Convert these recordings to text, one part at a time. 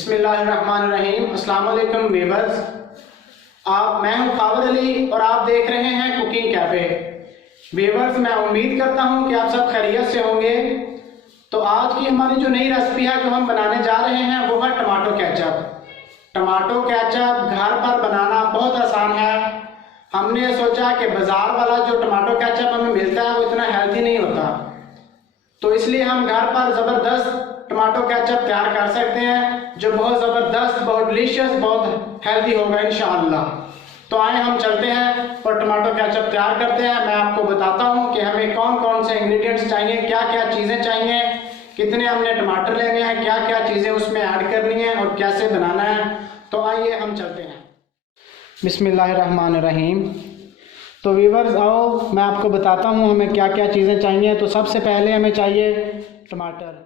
बिस्मिल्लाहिर्रहमानिर्रहीम। अस्सलाम वालेकुम व्यूअर्स, मैं हूं खावर अली और आप देख रहे हैं कुकिंग कैफ़े। व्यूअर्स, मैं उम्मीद करता हूं कि आप सब खैरियत से होंगे। तो आज की हमारी जो नई रेसिपी है जो हम बनाने जा रहे हैं वो है टमाटो केचप। टमाटो केचप घर पर बनाना बहुत आसान है। हमने सोचा कि बाज़ार वाला जो टमाटो केचप हमें मिलता है वो इतना हेल्दी नहीं होता, तो इसलिए हम घर पर ज़बरदस्त टमाटो केचप तैयार कर सकते हैं जो बहुत ज़बरदस्त, बहुत डिलीशियस, बहुत हेल्दी होगा इंशाअल्लाह। तो आए हम चलते हैं और टमाटो केचप तैयार करते हैं। मैं आपको बताता हूं कि हमें कौन कौन से इंग्रेडिएंट्स चाहिए, क्या क्या चीज़ें चाहिए, कितने हमने टमाटर लेने हैं, क्या क्या चीज़ें उसमें ऐड करनी है और कैसे बनाना है। तो आइए हम चलते हैं। बिस्मिल्लाहिर्रहमानिर्रहीम। तो व्यूअर्स आओ मैं आपको बताता हूँ हमें क्या क्या चीज़ें चाहिए। तो सबसे पहले हमें चाहिए टमाटर।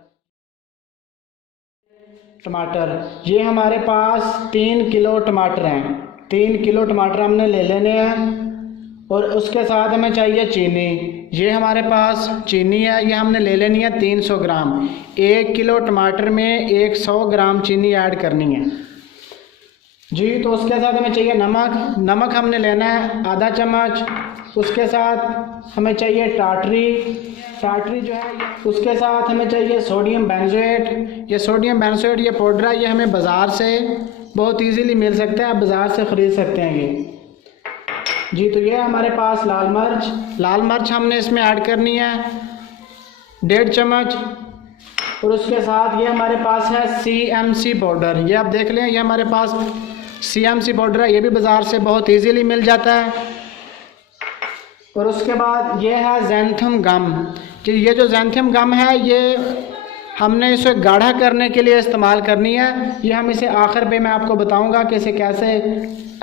ये हमारे पास 3 किलो टमाटर हैं। 3 किलो टमाटर हमने ले लेने हैं। और उसके साथ हमें चाहिए चीनी। ये हमारे पास चीनी है, ये हमने ले लेनी है 300 ग्राम। 1 किलो टमाटर में 100 ग्राम चीनी ऐड करनी है जी। तो उसके साथ हमें चाहिए नमक। नमक हमने लेना है आधा चम्मच। उसके साथ हमें चाहिए टाटरी जो है। उसके साथ हमें चाहिए सोडियम बेंजोएट। ये सोडियम बेंजोएट ये पाउडर है, ये हमें बाज़ार से बहुत इजीली मिल सकता है, आप बाज़ार से ख़रीद सकते हैं ये जी। तो ये हमारे पास लाल मिर्च हमने इसमें ऐड करनी है 1.5 चम्मच। और उसके साथ ये हमारे पास है CMC पाउडर। ये आप देख लें, ये हमारे पास CMC पाउडर है, ये भी बाज़ार से बहुत इजीली मिल जाता है। और उसके बाद ये है ज़ैंथम गम। कि ये जो ज़ैंथम गम है ये हमने इसे गाढ़ा करने के लिए इस्तेमाल करनी है। ये हम इसे आखिर पे मैं आपको बताऊंगा कि इसे कैसे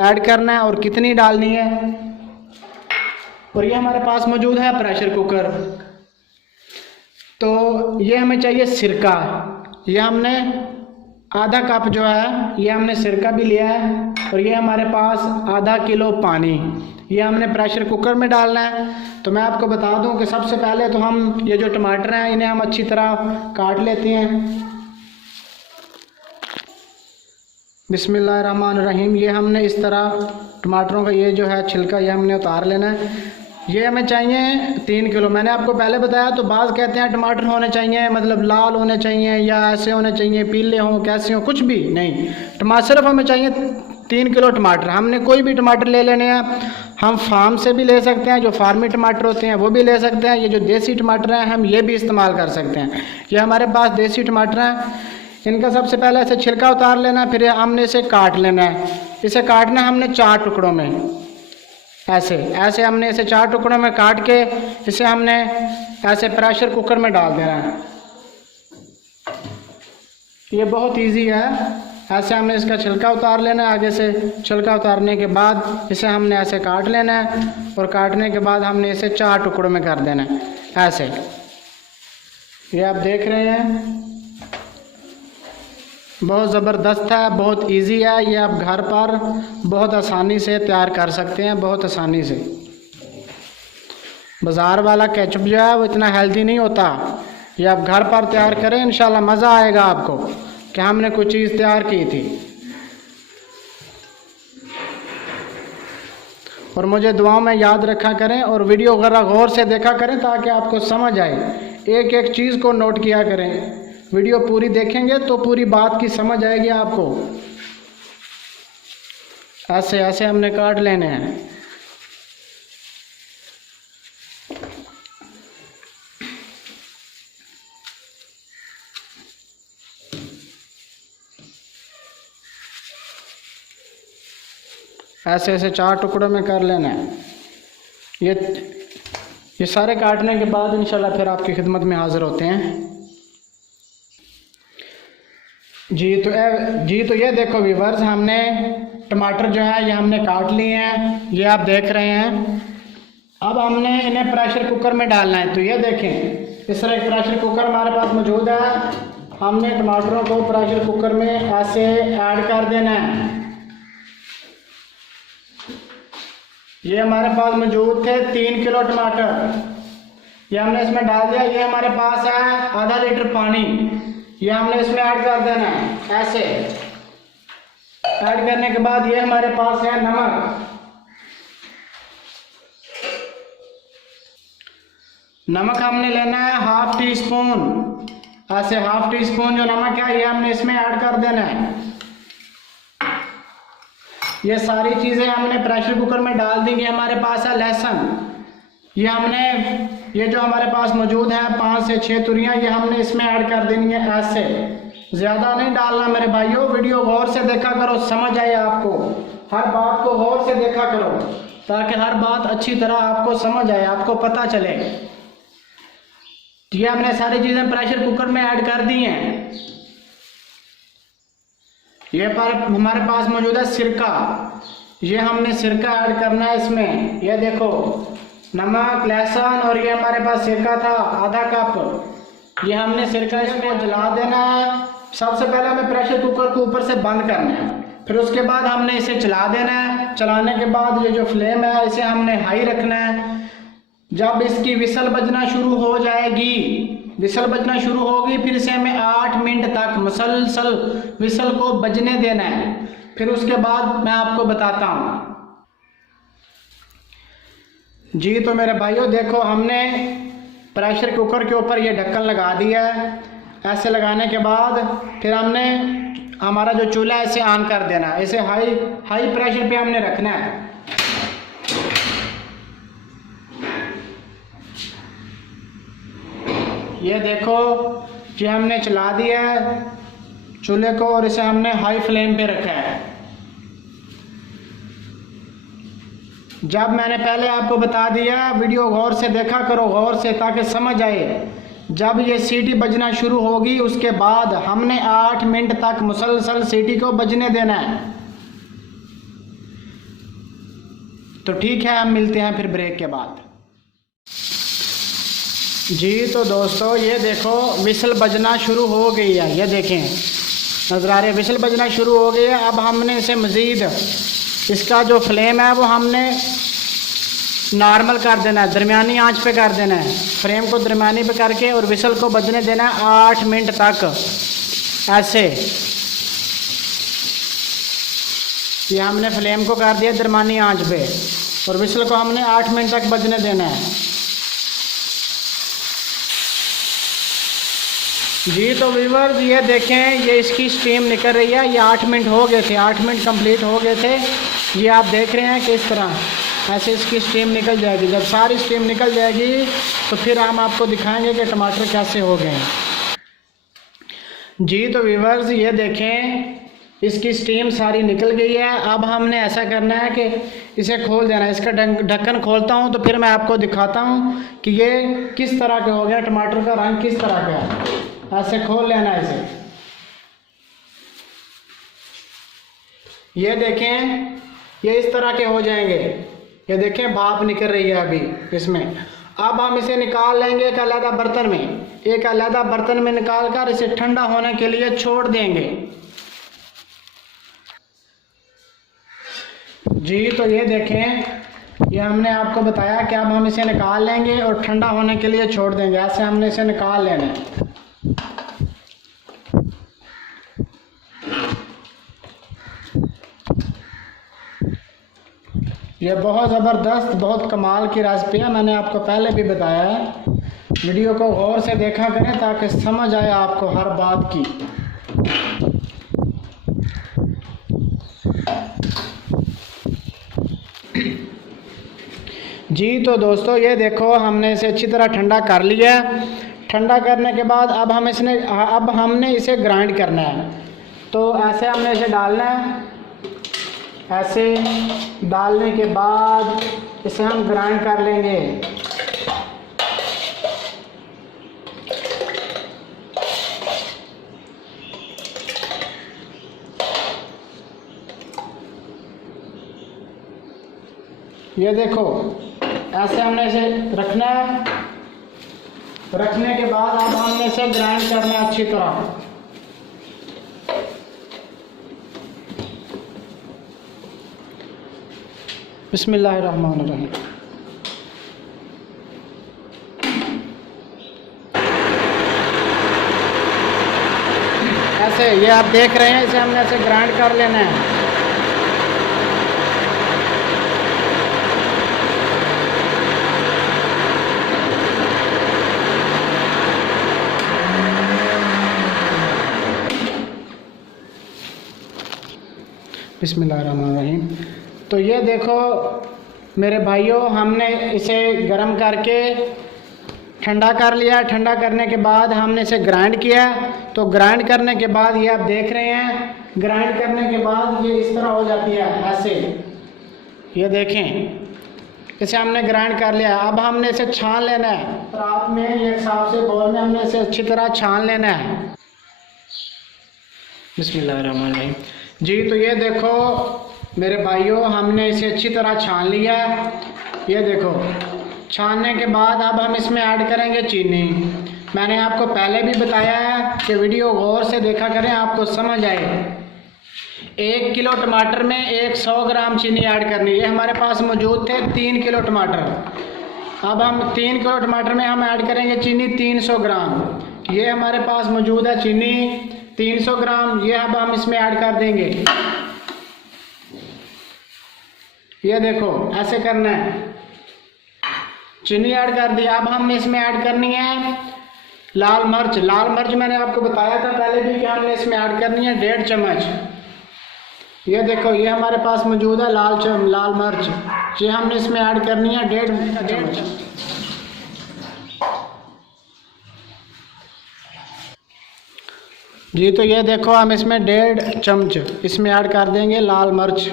ऐड करना है और कितनी डालनी है। और ये हमारे पास मौजूद है प्रेशर कुकर। तो ये हमें चाहिए सिरका। ये हमने आधा कप जो है ये हमने सिरका भी लिया है। और ये हमारे पास आधा किलो पानी, ये हमने प्रेशर कुकर में डालना है। तो मैं आपको बता दूं कि सबसे पहले तो हम ये जो टमाटर हैं इन्हें हम अच्छी तरह काट लेते हैं। बिस्मिल्लाहिर्रहमानिर्रहीम। ये हमने इस तरह टमाटरों का ये जो है छिलका ये हमने उतार लेना है। ये हमें चाहिए 3 किलो। मैंने आपको पहले बताया, तो बाज़ कहते हैं टमाटर होने चाहिए मतलब लाल होने चाहिए या ऐसे होने चाहिए, पीले हों कैसे हों, कुछ भी नहीं। टमाटर सिर्फ हमें चाहिए 3 किलो टमाटर। हमने कोई भी टमाटर ले लेने हैं। हम फार्म से भी ले सकते हैं, जो फार्मी टमाटर होते हैं वो भी ले सकते हैं। ये जो देसी टमाटर हैं हम ये भी इस्तेमाल कर सकते हैं। ये हमारे पास देसी टमाटर हैं। इनका सबसे पहले ऐसे छिलका उतार लेना, फिर हमने इसे काट लेना है। इसे काटना हमने 4 टुकड़ों में, ऐसे हमने इसे 4 टुकड़ों में काट के इसे हमने ऐसे प्रेशर कुकर में डाल देना है। ये बहुत इजी है। ऐसे हमने इसका छिलका उतार लेना है। आगे से छिलका उतारने के बाद इसे हमने ऐसे काट लेना है। और काटने के बाद हमने इसे 4 टुकड़ों में कर देना है ऐसे। ये आप देख रहे हैं बहुत ज़बरदस्त है, बहुत इजी है। ये आप घर पर बहुत आसानी से तैयार कर सकते हैं, बहुत आसानी से। बाज़ार वाला केचप जो है वो इतना हेल्दी नहीं होता। ये आप घर पर तैयार करें, इंशाल्लाह मज़ा आएगा आपको कि हमने कोई चीज़ तैयार की थी। और मुझे दुआओं में याद रखा करें और वीडियो वगैरह गौर से देखा करें ताकि आपको समझ आए। एक एक चीज़ को नोट किया करें। वीडियो पूरी देखेंगे तो पूरी बात की समझ आएगी आपको। ऐसे ऐसे हमने काट लेने हैं। ऐसे ऐसे 4 टुकड़ों में कर लेना है। ये सारे काटने के बाद इंशाल्लाह फिर आपकी खिदमत में हाज़िर होते हैं जी। तो ये देखो व्यूअर्स, हमने टमाटर जो है ये हमने काट लिए हैं, ये आप देख रहे हैं। अब हमने इन्हें प्रेशर कुकर में डालना है। तो ये देखें इस तरह एक प्रेशर कुकर हमारे पास मौजूद है। हमने टमाटरों को प्रेशर कुकर में ऐसे ऐड कर देना है। ये हमारे पास मौजूद थे 3 किलो टमाटर, ये हमने इसमें डाल दिया। ये हमारे पास है आधा लीटर पानी, ये हमने इसमें ऐड कर देना है ऐसे। ऐड करने के बाद ये हमारे पास है नमक। नमक हमने लेना है 1/2 टी स्पून। ऐसे 1/2 टी स्पून जो नमक है ये हमने इसमें ऐड कर देना है। ये सारी चीज़ें हमने प्रेशर कुकर में डाल देंगे। हमारे पास है लहसुन, ये जो हमारे पास मौजूद है 5 से 6 तुरियां, ये हमने इसमें ऐड कर देनी है ऐसे। ज़्यादा नहीं डालना मेरे भाइयों, वीडियो गौर से देखा करो, समझ आए आपको। हर बात को गौर से देखा करो ताकि हर बात अच्छी तरह आपको समझ आए, आपको पता चले। ये हमने सारी चीज़ें प्रेशर कुकर में ऐड कर दी हैं। ये पर हमारे पास मौजूद है सिरका, ये हमने सिरका ऐड करना है इसमें। ये देखो नमक, लहसुन और ये हमारे पास सिरका था आधा कप, ये हमने सिरका इसमें जला देना है। सबसे पहले हमें प्रेशर कुकर को ऊपर से बंद करना है, फिर उसके बाद हमने इसे चला देना है। चलाने के बाद ये जो फ्लेम है इसे हमने हाई रखना है। जब इसकी विसल बजना शुरू हो जाएगी, विसल बजना शुरू होगी, फिर इसे हमें 8 मिनट तक मुसलसल विसल को बजने देना है। फिर उसके बाद मैं आपको बताता हूँ। जी तो मेरे भाइयों देखो, हमने प्रेशर कुकर के ऊपर ये ढक्कन लगा दिया है। ऐसे लगाने के बाद फिर हमने हमारा जो चूल्हा है इसे ऑन कर देना है। इसे हाई प्रेशर पे हमने रखना है। ये देखो कि हमने चला दिया है चूल्हे को और इसे हमने हाई फ्लेम पे रखा है। जब मैंने पहले आपको बता दिया, वीडियो गौर से देखा करो, गौर से, ताकि समझ आए। जब ये सीटी बजना शुरू होगी उसके बाद हमने 8 मिनट तक मुसलसल सीटी को बजने देना है। तो ठीक है, हम मिलते हैं फिर ब्रेक के बाद। जी तो दोस्तों ये देखो विसल बजना शुरू हो गई है, ये देखें नजर आ रही है, विसल बजना शुरू हो गई है। अब हमने इसे मज़ीद इसका जो फ्लेम है वो हमने नॉर्मल कर देना है, दरमियानी आंच पे कर देना है। फ्लेम को दरमियानी पे करके और विसल को बजने देना है 8 मिनट तक ऐसे। ये हमने फ्लेम को कर दिया दरमियानी आंच पे और विसल को हमने 8 मिनट तक बजने देना है। जी तो व्यूअर्स ये देखें, ये इसकी स्टीम निकल रही है। ये 8 मिनट हो गए थे, 8 मिनट कंप्लीट हो गए थे। ये आप देख रहे हैं कि इस तरह ऐसे इसकी स्टीम निकल जाएगी। जब सारी स्टीम निकल जाएगी तो फिर हम आपको दिखाएंगे कि टमाटर कैसे हो गए हैं। जी तो व्यूअर्स ये देखें, इसकी स्टीम सारी निकल गई है। अब हमने ऐसा करना है कि इसे खोल देना है। इसका ढक्कन खोलता हूँ तो फिर मैं आपको दिखाता हूँ कि ये किस तरह का हो गया, टमाटर का रंग किस तरह का है। ऐसे खोल लेना है इसे। ये देखें, ये इस तरह के हो जाएंगे। ये देखें भाप निकल रही है अभी इसमें। अब हम इसे निकाल लेंगे एक अलग बर्तन में। एक अलग बर्तन में निकाल कर इसे ठंडा होने के लिए छोड़ देंगे। जी तो ये देखें, ये हमने आपको बताया कि अब हम इसे निकाल लेंगे और ठंडा होने के लिए छोड़ देंगे। ऐसे हमने इसे निकाल लेना है। ये बहुत ज़बरदस्त, बहुत कमाल की रेसिपी है। मैंने आपको पहले भी बताया है। वीडियो को गौर से देखा करें ताकि समझ आए आपको हर बात की। जी तो दोस्तों ये देखो, हमने इसे अच्छी तरह ठंडा कर लिया है। ठंडा करने के बाद अब हमने इसे ग्राइंड करना है। तो ऐसे हमने इसे डालना है। ऐसे डालने के बाद इसे हम ग्राइंड कर लेंगे। ये देखो ऐसे हमने इसे रखना है। रखने के बाद अब हमने इसे ग्राइंड करना है अच्छी तरह। बिस्मिल्लाहिर्रहमानिर्रहीम। ऐसे, ये आप देख रहे हैं, इसे हमने ऐसे ग्राइंड कर लेना है। बिस्मिल्लाहिर्रहमानिर्रहीम। तो ये देखो मेरे भाइयों, हमने इसे गर्म करके ठंडा कर लिया। ठंडा करने के बाद हमने इसे ग्राइंड किया। तो ग्राइंड करने के बाद ये आप देख रहे हैं, ग्राइंड करने के बाद ये इस तरह हो जाती है ऐसे। ये देखें, इसे हमने ग्राइंड कर लिया। अब हमने इसे छान लेना है। रात में एक हिसाब से बोल में हमने इसे अच्छी तरह छान लेना है। बिस्मिल्लाहिर्रहमानिर्रहीम। जी तो ये देखो मेरे भाइयों, हमने इसे अच्छी तरह छान लिया। ये देखो, छानने के बाद अब हम इसमें ऐड करेंगे चीनी। मैंने आपको पहले भी बताया है कि वीडियो गौर से देखा करें, आपको समझ आए। 1 किलो टमाटर में 100 ग्राम चीनी ऐड करनी। ये हमारे पास मौजूद थे 3 किलो टमाटर। अब हम 3 किलो टमाटर में हम ऐड करेंगे चीनी 300 ग्राम। ये हमारे पास मौजूद है चीनी 300 ग्राम। ये अब हम इसमें ऐड कर देंगे। ये देखो ऐसे करना है। चीनी ऐड कर दी। अब हमने इसमें ऐड करनी है लाल मिर्च। लाल मिर्च मैंने आपको बताया था पहले भी कि हमने इसमें ऐड करनी है 1.5 चम्मच। ये देखो, ये हमारे पास मौजूद है लाल मिर्च। ये हमने इसमें ऐड करनी है 1.5 चम्मच। जी तो ये देखो, हम इसमें 1.5 चम्मच इसमें ऐड कर देंगे लाल मिर्च।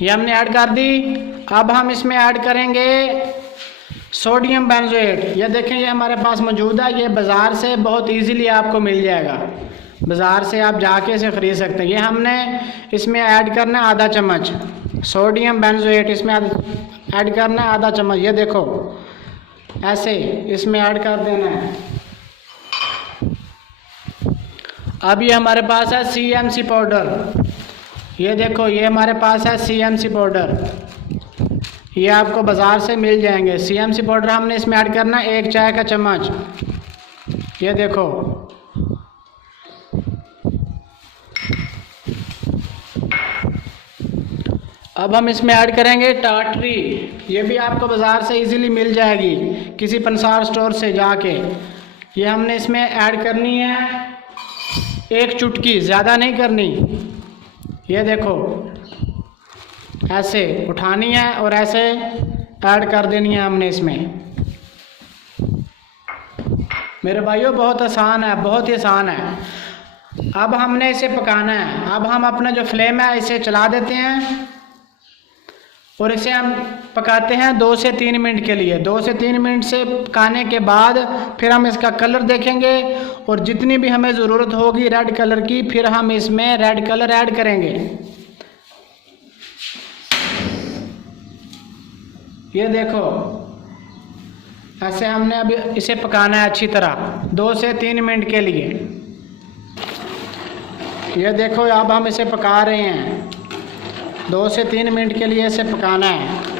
ये हमने ऐड कर दी। अब हम इसमें ऐड करेंगे सोडियम बेंजोएट। ये देखें, ये हमारे पास मौजूद है। ये बाज़ार से बहुत इजीली आपको मिल जाएगा, बाज़ार से आप जाके इसे ख़रीद सकते हैं। ये हमने इसमें ऐड करना है आधा चम्मच सोडियम बेंजोएट। इसमें ऐड करना है आधा चम्मच। ये देखो ऐसे इसमें ऐड कर देना है। अब ये हमारे पास है CMC पाउडर। ये देखो, ये हमारे पास है CMC पाउडर। ये आपको बाज़ार से मिल जाएंगे। CMC पाउडर हमने इसमें ऐड करना है 1 चाय का चम्मच। ये देखो, अब हम इसमें ऐड करेंगे टाटरी। ये भी आपको बाज़ार से इजीली मिल जाएगी, किसी पंसार स्टोर से जाके। ये हमने इसमें ऐड करनी है 1 चुटकी, ज़्यादा नहीं करनी। ये देखो ऐसे उठानी है और ऐसे ऐड कर देनी है हमने इसमें। मेरे भाइयों बहुत आसान है, बहुत ही आसान है। अब हमने इसे पकाना है। अब हम अपना जो फ्लेम है इसे चला देते हैं और इसे हम पकाते हैं 2 से 3 मिनट के लिए। 2 से 3 मिनट से पकाने के बाद फिर हम इसका कलर देखेंगे और जितनी भी हमें ज़रूरत होगी रेड कलर की, फिर हम इसमें रेड कलर ऐड करेंगे। ये देखो ऐसे हमने अभी इसे पकाना है अच्छी तरह 2 से 3 मिनट के लिए। ये देखो, अब हम इसे पका रहे हैं 2 से 3 मिनट के लिए इसे पकाना है।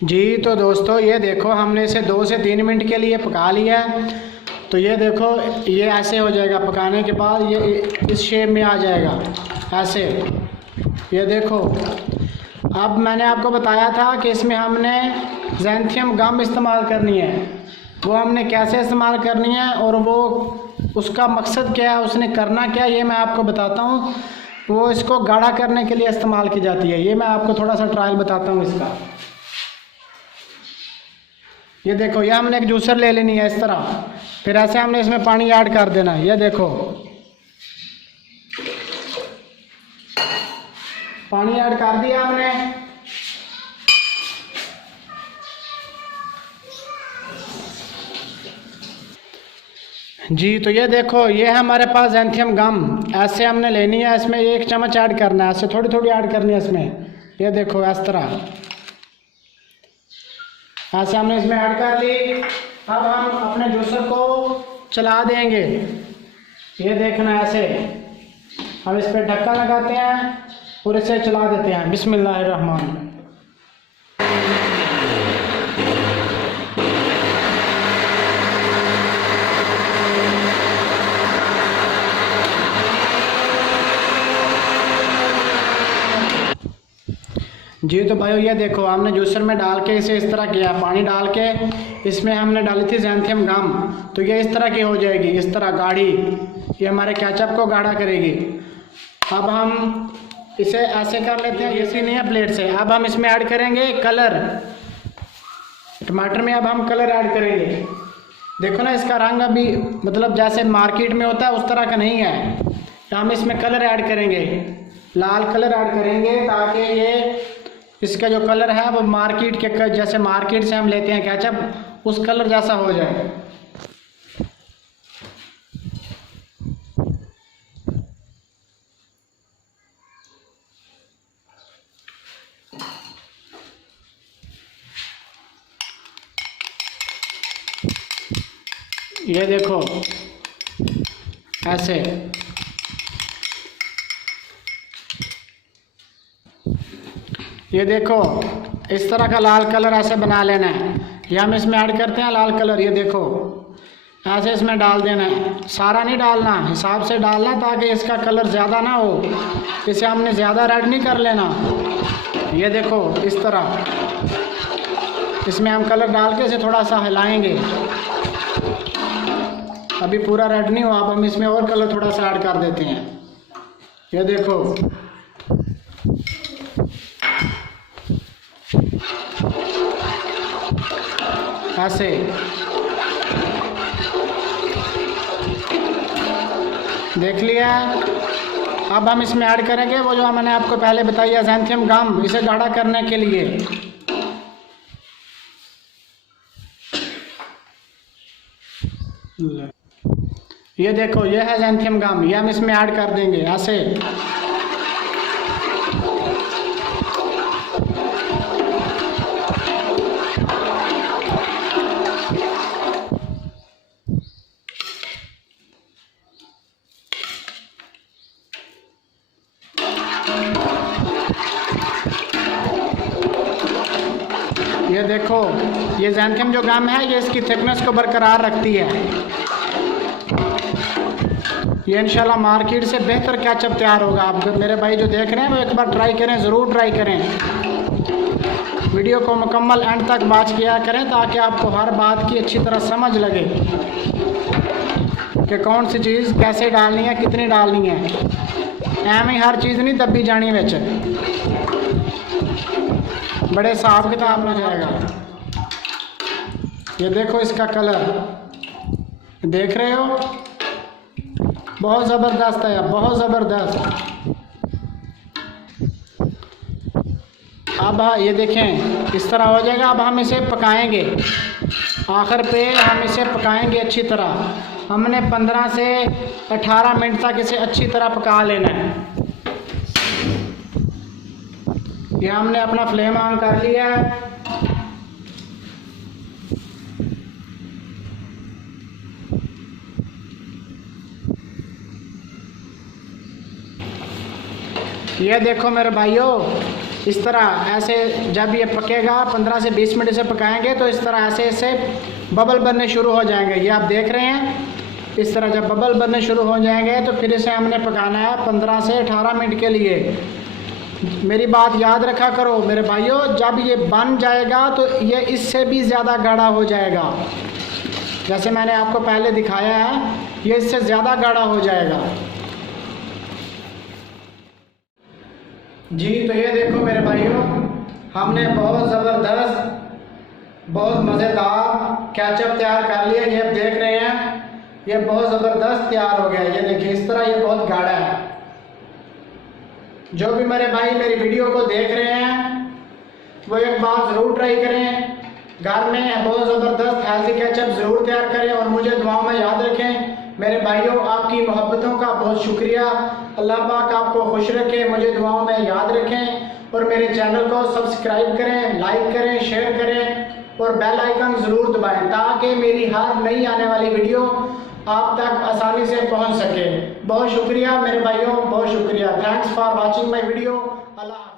जी तो दोस्तों, ये देखो हमने इसे 2 से 3 मिनट के लिए पका लिया। तो ये देखो, ये ऐसे हो जाएगा। पकाने के बाद ये इस शेप में आ जाएगा ऐसे। ये देखो, अब मैंने आपको बताया था कि इसमें हमने ज़ैंथियम गम इस्तेमाल करनी है। वो हमने कैसे इस्तेमाल करनी है और वो उसका मकसद क्या है, उसने करना क्या, ये मैं आपको बताता हूँ। वो इसको गाढ़ा करने के लिए इस्तेमाल की जाती है। ये मैं आपको थोड़ा सा ट्रायल बताता हूँ इसका। ये देखो, ये हमने एक जूसर ले लेनी है इस तरह। फिर ऐसे हमने इसमें पानी ऐड कर देना है। ये देखो पानी ऐड कर दिया हमने। जी तो ये देखो, ये हमारे पास ज़ैंथियम गम ऐसे हमने लेनी है। इसमें 1 चम्मच ऐड करना है, ऐसे थोड़ी थोड़ी ऐड करनी है इसमें। ये देखो इस तरह। ऐसे हमने इसमें ऐड कर ली। अब हम अपने जूसर को चला देंगे। ये देखना ऐसे हम इस पर ढक्कन लगाते हैं और इसे चला देते हैं। बिस्मिल्लाहिर्रहमान। जी तो भाइयों ये देखो हमने जूसर में डाल के इसे इस तरह किया, पानी डाल के इसमें हमने डाली थी ज़ैंथियम गम, तो ये इस तरह की हो जाएगी, इस तरह गाढ़ी। ये हमारे केचप को गाढ़ा करेगी। अब हम इसे ऐसे कर लेते हैं, ऐसी नहीं है प्लेट से। अब हम इसमें ऐड करेंगे कलर। टमाटर में अब हम कलर ऐड करेंगे। देखो ना इसका रंग अभी मतलब जैसे मार्केट में होता है उस तरह का नहीं है। तो हम इसमें कलर ऐड करेंगे, लाल कलर ऐड करेंगे ताकि ये इसका जो कलर है वो मार्केट के जैसे मार्केट से हम लेते हैं केचप उस कलर जैसा हो जाए। ये देखो ऐसे ये देखो इस तरह का लाल कलर ऐसे बना लेना है। ये हम इसमें ऐड करते हैं लाल कलर। ये देखो ऐसे इसमें डाल देना है, सारा नहीं डालना, हिसाब से डालना ताकि इसका कलर ज़्यादा ना हो। इसे हमने ज़्यादा रेड नहीं कर लेना। ये देखो इस तरह इसमें हम कलर डाल के इसे थोड़ा सा हिलाएंगे। अभी पूरा रेड नहीं हुआ, अब हम इसमें और कलर थोड़ा सा ऐड कर देते हैं। ये देखो ऐसे देख लिया। अब हम इसमें ऐड करेंगे वो जो मैंने आपको पहले बताई है ज़ैंथियम गम, इसे गाढ़ा करने के लिए। ये देखो ये है ज़ैंथियम गम, ये हम इसमें ऐड कर देंगे ऐसे। ये देखो ये ज़ैंथियम जो गम है ये इसकी थिकनेस को बरकरार रखती है। ये इंशाल्लाह मार्केट से बेहतर केचप तैयार होगा। आप मेरे भाई जो देख रहे हैं वो एक बार ट्राई करें, ज़रूर ट्राई करें। वीडियो को मुकम्मल एंड तक वॉच किया करें ताकि आपको हर बात की अच्छी तरह समझ लगे कि कौन सी चीज़ कैसे डालनी है, कितनी डालनी है। एवं ही हर चीज़ नहीं दबी जानी बिच, बड़े हिसाब किताब हो जाएगा। ये देखो इसका कलर देख रहे हो, बहुत ज़बरदस्त है, बहुत ज़बरदस्त। अब ये देखें इस तरह हो जाएगा। अब हम इसे पकाएंगे, आखिर पे हम इसे पकाएंगे अच्छी तरह। हमने 15 से 18 मिनट तक इसे अच्छी तरह पका लेना है। ये हमने अपना फ्लेम ऑन कर लिया है। ये देखो मेरे भाइयों इस तरह ऐसे जब ये पकेगा 15 से 20 मिनट से पकाएंगे तो इस तरह ऐसे ऐसे बबल बनने शुरू हो जाएंगे। ये आप देख रहे हैं, इस तरह जब बबल बनने शुरू हो जाएंगे तो फिर इसे हमने पकाना है 15 से 18 मिनट के लिए। मेरी बात याद रखा करो मेरे भाइयों, जब ये बन जाएगा तो ये इससे भी ज़्यादा गाढ़ा हो जाएगा। जैसे मैंने आपको पहले दिखाया है ये इससे ज़्यादा गाढ़ा हो जाएगा। जी तो ये देखो मेरे भाइयों हमने बहुत ज़बरदस्त बहुत मज़ेदार केचप तैयार कर लिया। ये आप देख रहे हैं ये बहुत ज़बरदस्त तैयार हो गया। ये देखिए इस तरह ये बहुत गाढ़ा है। जो भी मेरे भाई मेरी वीडियो को देख रहे हैं वो एक बार ज़रूर ट्राई करें, घर में बहुत ज़बरदस्त हेल्दी केचप ज़रूर तैयार करें और मुझे दुआओं में याद रखें। मेरे भाइयों आपकी मोहब्बतों का बहुत शुक्रिया। अल्लाह पाक आपको खुश रखे, मुझे दुआओं में याद रखें और मेरे चैनल को सब्सक्राइब करें, लाइक करें, शेयर करें और बेल आइकन ज़रूर दबाएं ताकि मेरी हर नई आने वाली वीडियो आप तक आसानी से पहुंच सके। बहुत शुक्रिया मेरे भाइयों, बहुत शुक्रिया। Thanks for watching my video. Allah.